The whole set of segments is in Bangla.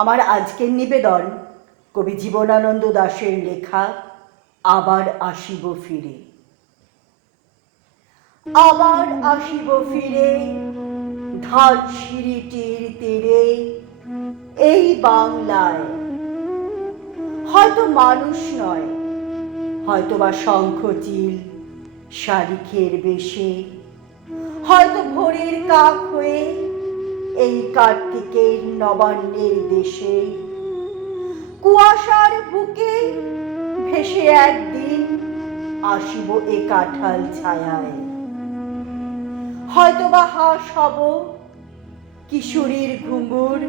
আমার আজকের নিবেদন কবি জীবনানন্দ দাশের লেখা, আবার আসিব ফিরে। আবার আসিব ফিরে, ধান সিঁড়িটির তীরে, এই বাংলায়। হয়তো মানুষ নয় হয়তো বা শঙ্খচিল শালিখের বেশে। হয়তো ভোরের কাক হয়ে এই কার্তিকের নবান্নের দেশে। কুয়াশার বুকে ভেসে একদিন আসিব এ কাঁঠাল ছায়ায়। হয়তো বা হাঁস হব, কিশোরীর ঘুঙুর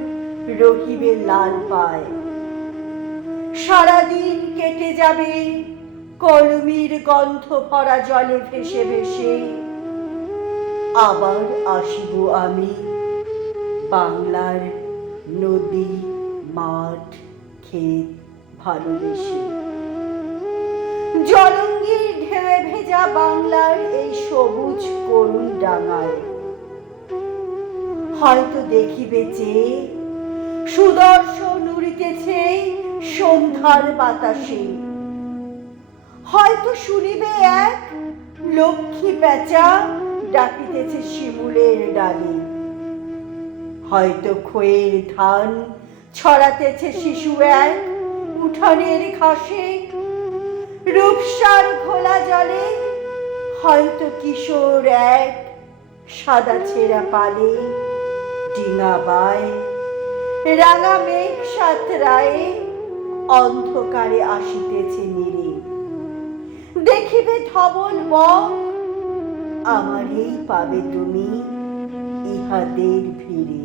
রহিবে লাল পায়। সারাদিন কেটে যাবে, কলমির গন্ধ ভরা জলে ভেসে ভেসে। আবার আসিব আমি বাংলার নদী, মাঠ, ক্ষেত ভালোবেসে জলঙ্গির ঢেউয়ে ভেজা বাংলার এই সবুজ করুণ ডাঙায়। হয়তো দেখিবে যে সুদর্শন উড়িতেছে সন্ধ্যার বাতাসে। হয়তো শুনিবে এক লক্ষ্মী পেঁচা ডাকিতেছে শিমুলের ডালে। হয়তো খয়ের ধান ছড়াতেছে শিশু এক উঠানের ঘাসে। রূপসার ঘোলা জলে হয়তো কিশোর এক সাদা ছেঁড়া পালে। ডিঙা বায়, রাঙা মেঘ সাতরায়ে অন্ধকারে আসিতেছে নিরে। দেখিবে ধবল বক আমারই পাবে তুমি ইহাদের ভিড়ে।